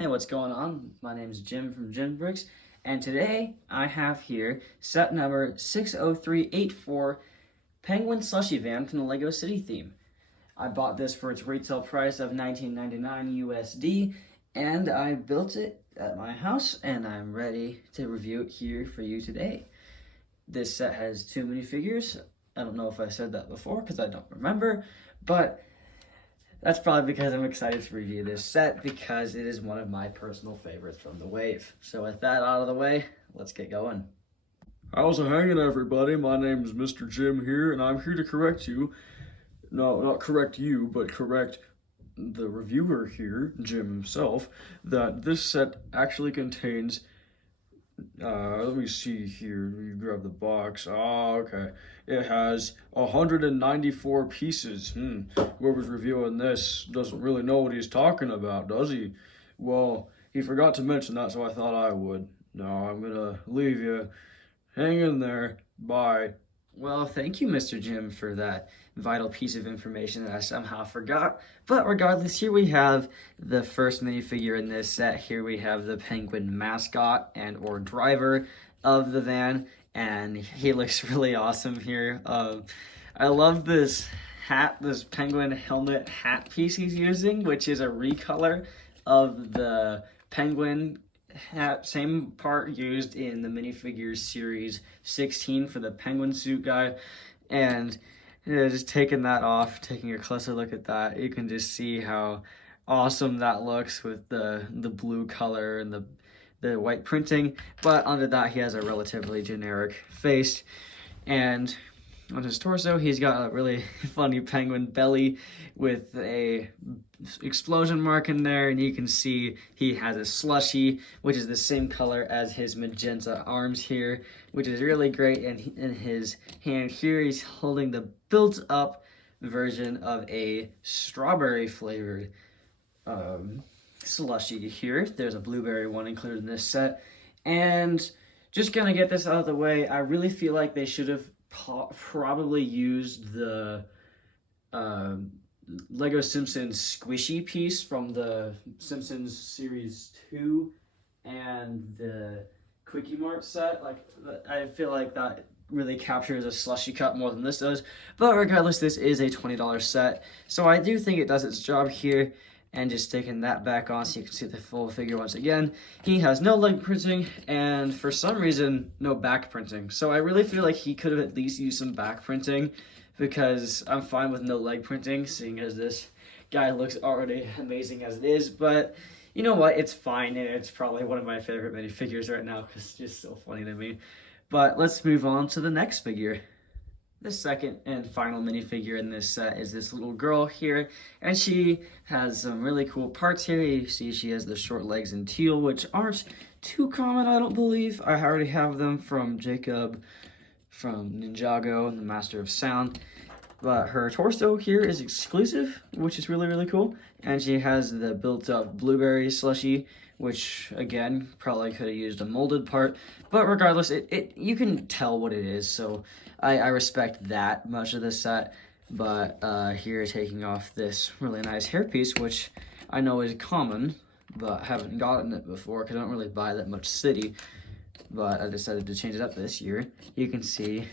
Hey, what's going on? My name is Jim from Jim Bricks, and today I have here set number 60384 Penguin Slushy Van from the Lego City theme. I bought this for its retail price of $19.99 USD, and I built it at my house, and I'm ready to review it here for you today. This set has 2 minifigures. I don't know if I said that before because I don't remember, but that's probably because I'm excited to review this set because it is one of my personal favorites from the wave. So with that out of the way, let's get going. How's it hanging, everybody? My name is Mr. Jim here, and I'm here to correct you. No, not correct you, but correct the reviewer here, Jim himself, that this set actually contains, let me see here, you grab the box. Oh, okay. It has 194 pieces. Whoever's reviewing this doesn't really know what he's talking about, does he? Well, he forgot to mention that, so I thought I would. No, I'm gonna leave you. Hang in there. Bye. Well, thank you, Mr. Jim, for that vital piece of information that I somehow forgot. But regardless, here we have the first minifigure in this set. Here we have the penguin mascot and or driver of the van, and he looks really awesome here. I love this hat, this penguin helmet hat piece he's using, which is a recolor of the penguin hat, same part used in the minifigures series 16 for the penguin suit guy. And just taking that off, taking a closer look at that, you can just see how awesome that looks with the blue color and the white printing. But under that, he has a relatively generic face, and on his torso, he's got a really funny penguin belly with a explosion mark in there, and you can see he has a slushy, which is the same color as his magenta arms here, which is really great. And in his hand here, he's holding the built-up version of a strawberry flavored slushy here. There's a blueberry one included in this set. And just gonna get this out of the way, I really feel like they should have probably used the Lego Simpsons squishy piece from the Simpsons Series 2 and the Quickie Mart set. Like, I feel like that really captures a slushy cup more than this does. But regardless, this is a $20 set, so I do think it does its job here. And just taking that back on so you can see the full figure once again. He has no leg printing, and for some reason, no back printing. So I really feel like he could have at least used some back printing, because I'm fine with no leg printing, seeing as this guy looks already amazing as it is. But you know what? It's fine, and it's probably one of my favorite minifigures right now because it's just so funny to me. But let's move on to the next figure. The second and final minifigure in this set is this little girl here, and she has some really cool parts here. You see she has the short legs in teal, which aren't too common, I don't believe. I already have them from Jacob, from Ninjago, the Master of Sound. But her torso here is exclusive, which is really, really cool. And she has the built-up blueberry slushy, which, again, probably could have used a molded part. But regardless, you can tell what it is, so I respect that much of this set. But here, taking off this really nice hairpiece, which I know is common, but haven't gotten it before because I don't really buy that much City. But I decided to change it up this year. You can see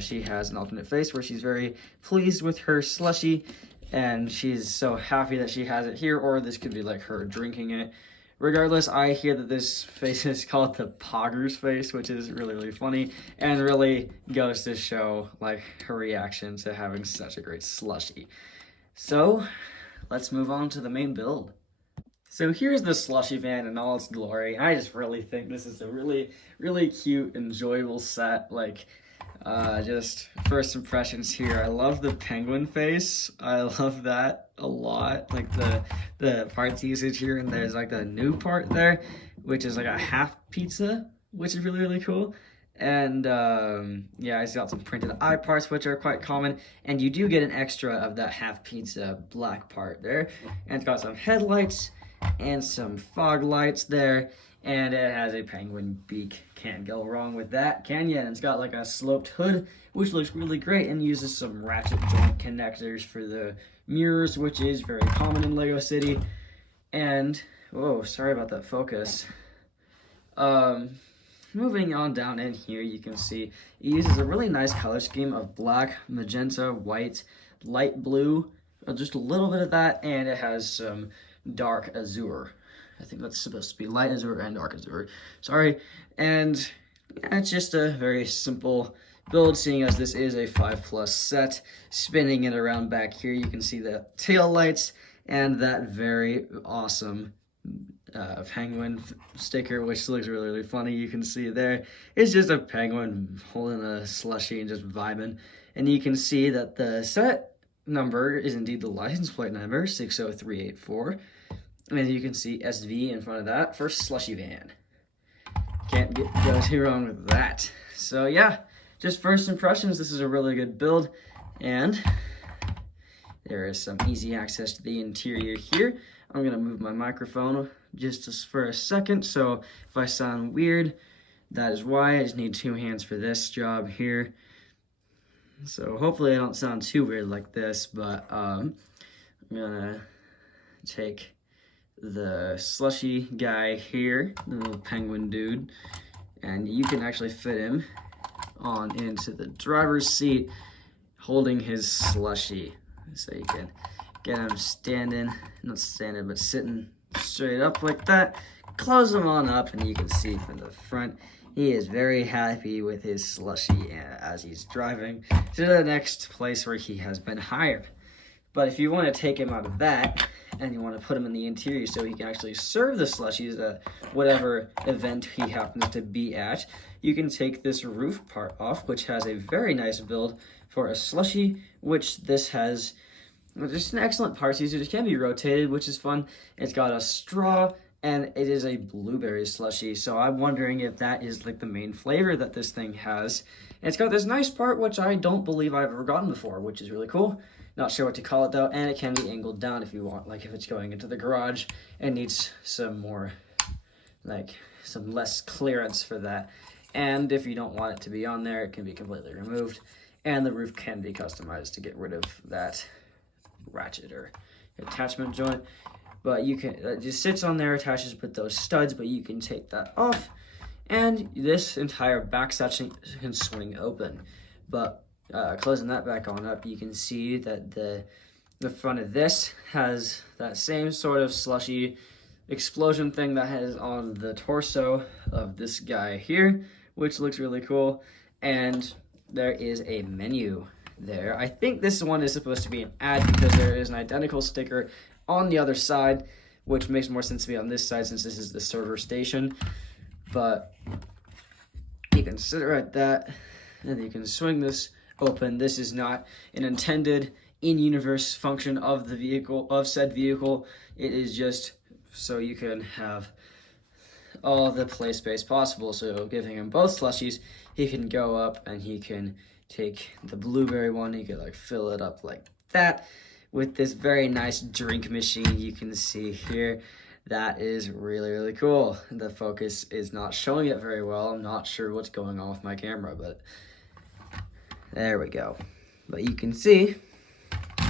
she has an alternate face where she's very pleased with her slushy, and she's so happy that she has it here, or this could be like her drinking it. Regardless, I hear that this face is called the Pogger's face, which is really, really funny, and really goes to show like her reaction to having such a great slushy. So let's move on to the main build. So here's the slushy van in all its glory. I just really think this is a really, really cute, enjoyable set. Like, just first impressions here. I love the penguin face. I love that a lot. Like the parts usage here, and there's like a new part there, which is like a half pizza, which is really, really cool. And yeah, it's got some printed eye parts, which are quite common, and you do get an extra of that half pizza black part there. And it's got some headlights and some fog lights there, and it has a penguin beak. Can't go wrong with that, can ya? And it's got like a sloped hood, which looks really great, and uses some ratchet joint connectors for the mirrors, which is very common in Lego City. And Whoa, sorry about that focus. Moving on down in here, you can see it uses a really nice color scheme of black, magenta, white, light blue, just a little bit of that, and it has some dark azure. I think that's supposed to be light azure and dark azure. Sorry. And yeah, it's just a very simple build, seeing as this is a 5+ set. Spinning it around back here, you can see the tail lights and that very awesome penguin sticker, which looks really, really funny. You can see there, it's just a penguin holding a slushy and just vibing. And you can see that the set number is indeed the license plate number, 60384. And you can see SV in front of that for Slushy Van. Can't go too wrong with that. So yeah, just first impressions, this is a really good build. And there is some easy access to the interior here. I'm gonna move my microphone just for a second, so if I sound weird, that is why. I just need 2 hands for this job here. So hopefully I don't sound too weird like this, but I'm gonna take the slushy guy here, the little penguin dude, and you can actually fit him on into the driver's seat holding his slushy. So you can get him standing, not standing, but sitting straight up like that. Close him on up, and you can see from the front, he is very happy with his slushy as he's driving to the next place where he has been hired. But if you want to take him out of that, and you want to put him in the interior so he can actually serve the slushies at whatever event he happens to be at, you can take this roof part off, which has a very nice build for a slushy, which this has just an excellent part. It can be rotated, which is fun. It's got a straw, and it is a blueberry slushy, so I'm wondering if that is like the main flavor that this thing has. And it's got this nice part, which I don't believe I've ever gotten before, which is really cool. Not sure what to call it though, and it can be angled down if you want, like if it's going into the garage and needs some more, like some less clearance for that. And if you don't want it to be on there, it can be completely removed. And the roof can be customized to get rid of that ratchet or attachment joint. But you can, it just sits on there, attaches with those studs, but you can take that off. And this entire back section can swing open. But closing that back on up, you can see that the front of this has that same sort of slushy explosion thing that has on the torso of this guy here, which looks really cool. And there is a menu there. I think this one is supposed to be an ad because there is an identical sticker on the other side, which makes more sense to be on this side since this is the server station. But you can sit it right that, and you can swing this open. This is not an intended in-universe function of the vehicle, of said vehicle. It is just so you can have all the play space possible. So giving him both slushies, he can go up and he can take the blueberry one. He could like fill it up like that with this very nice drink machine you can see here. That is really, really cool. The focus is not showing it very well. I'm not sure what's going on with my camera, but there we go. But you can see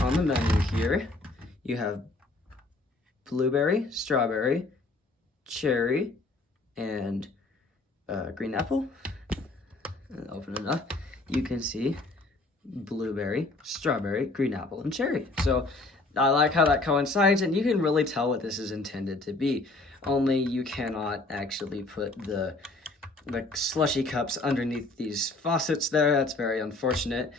on the menu here, you have blueberry, strawberry, cherry, and green apple. And open it up, you can see blueberry, strawberry, green apple, and cherry. So I like how that coincides, and you can really tell what this is intended to be. Only you cannot actually put the slushy cups underneath these faucets there. That's very unfortunate.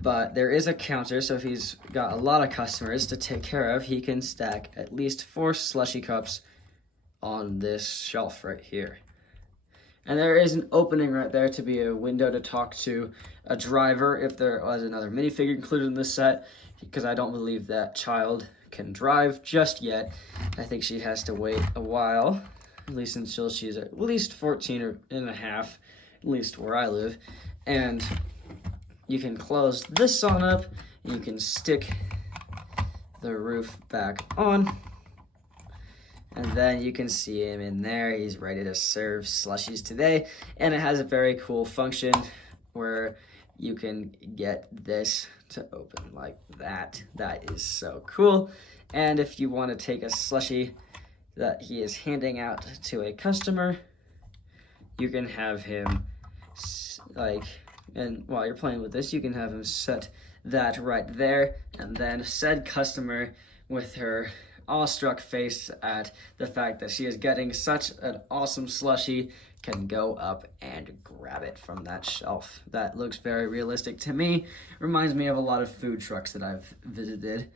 But there is a counter, so if he's got a lot of customers to take care of, he can stack at least 4 slushy cups on this shelf right here. And there is an opening right there to be a window to talk to a driver if there was another minifigure included in this set, because I don't believe that child can drive just yet. I think she has to wait a while, at least until she's at least 14 and a half, at least where I live. And you can close this on up, you can stick the roof back on, and then you can see him in there. He's ready to serve slushies today, and it has a very cool function where you can get this to open like that. That is so cool. And if you want to take a slushie that he is handing out to a customer. You can have him, and while you're playing with this, you can have him set that right there, and then said customer, with her awestruck face at the fact that she is getting such an awesome slushie, can go up and grab it from that shelf. That looks very realistic to me. Reminds me of a lot of food trucks that I've visited.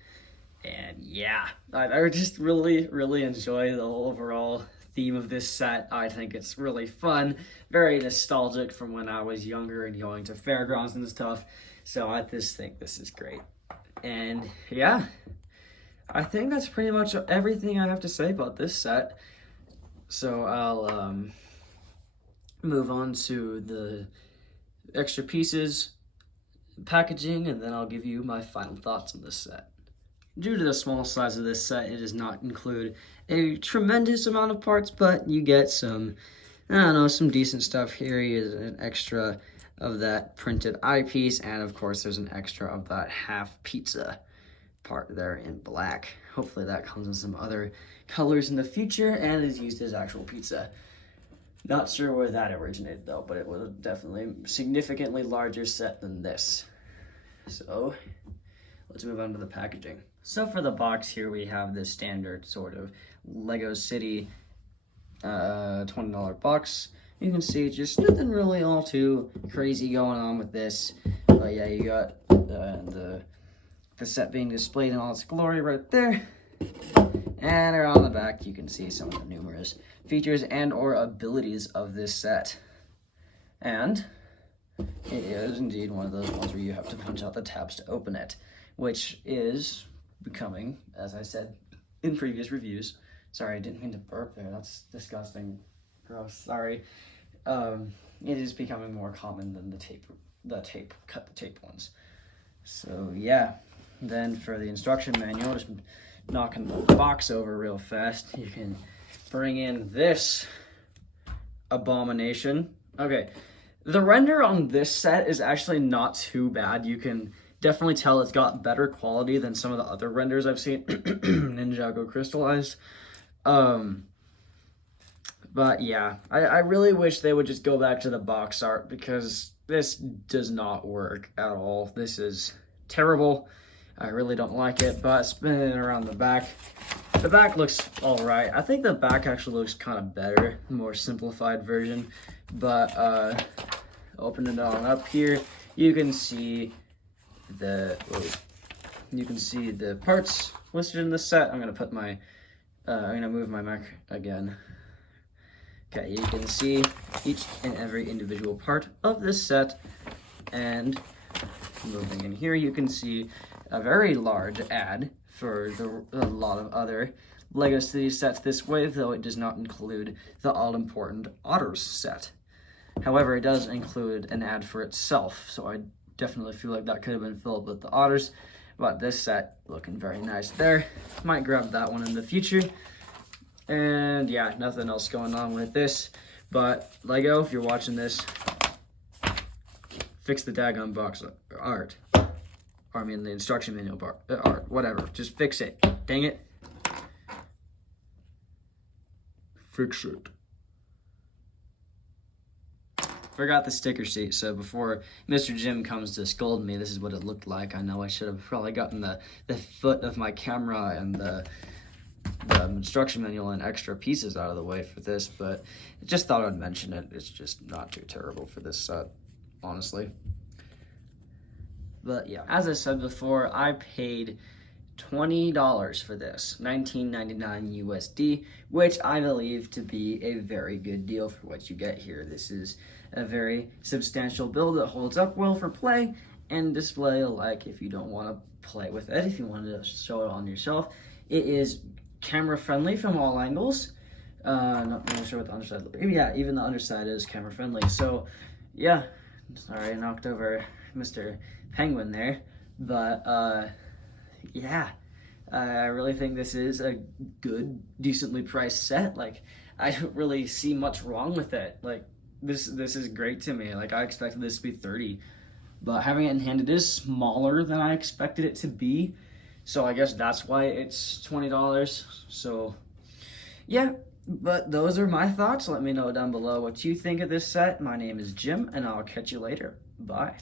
And yeah, I just really enjoy the overall theme of this set. I think it's really fun, very nostalgic from when I was younger and going to fairgrounds and stuff. So I just think this is great. And yeah, I think that's pretty much everything I have to say about this set. So I'll move on to the extra pieces, packaging, and then I'll give you my final thoughts on this set. Due to the small size of this set, it does not include a tremendous amount of parts, but you get some, I don't know, some decent stuff. Here is an extra of that printed eyepiece, and of course there's an extra of that half pizza part there in black. Hopefully that comes in some other colors in the future and is used as actual pizza. Not sure where that originated though, but it was definitely a significantly larger set than this. So let's move on to the packaging. So for the box here, we have the standard sort of Lego City $20 box. You can see just nothing really all too crazy going on with this. But yeah, you got the set being displayed in all its glory right there. And around the back, you can see some of the numerous features and or abilities of this set. And it is indeed one of those ones where you have to punch out the tabs to open it, which is becoming, as I said in previous reviews, sorry, I didn't mean to burp there, that's disgusting, gross, sorry. It is becoming more common than cut the tape ones. So yeah, then for the instruction manual, just knocking the box over real fast, you can bring in this abomination. Okay, the render on this set is actually not too bad. You can definitely tell it's got better quality than some of the other renders I've seen. Ninjago Crystallized. But yeah, I really wish they would just go back to the box art because this does not work at all. This is terrible. I really don't like it, but spinning it around the back looks all right. I think the back actually looks kind of better, the more simplified version. But open it on up here, you can see the parts listed in the set. I'm gonna put my I'm gonna move my mic again. Okay, you can see each and every individual part of this set, and moving in here, you can see a very large ad for a lot of other LEGO City sets this way, though it does not include the all-important Otters set. However, it does include an ad for itself, so I definitely feel like that could have been filled with the Otters, but this set looking very nice there. Might grab that one in the future. And yeah, nothing else going on with this, but LEGO, if you're watching this, fix the daggone box art. Or I mean the instruction manual art, whatever. Just fix it. Dang it. Fix it. Forgot the sticker sheet, so before Mr. Jim comes to scold me, this is what it looked like. I know I should have probably gotten the foot of my camera and the instruction manual and extra pieces out of the way for this, but I just thought I'd mention it. It's just not too terrible for this set, honestly. But yeah, as I said before, I paid $20 for this, $19.99 USD, which I believe to be a very good deal for what you get here. This is a very substantial build that holds up well for play and display alike if you don't want to play with it, if you want to show it on your shelf. It is camera friendly from all angles. Not really sure what the underside looks like. Yeah, even the underside is camera friendly. So yeah, sorry I knocked over Mr. Penguin there, but yeah, I really think this is a good, decently priced set. Like, I don't really see much wrong with it. Like, this is great to me. Like, I expected this to be $30, but having it in hand, it is smaller than I expected it to be. So I guess that's why it's $20. So Yeah, but those are my thoughts. Let me know down below what you think of this set. My name is Jim, and I'll catch you later. Bye.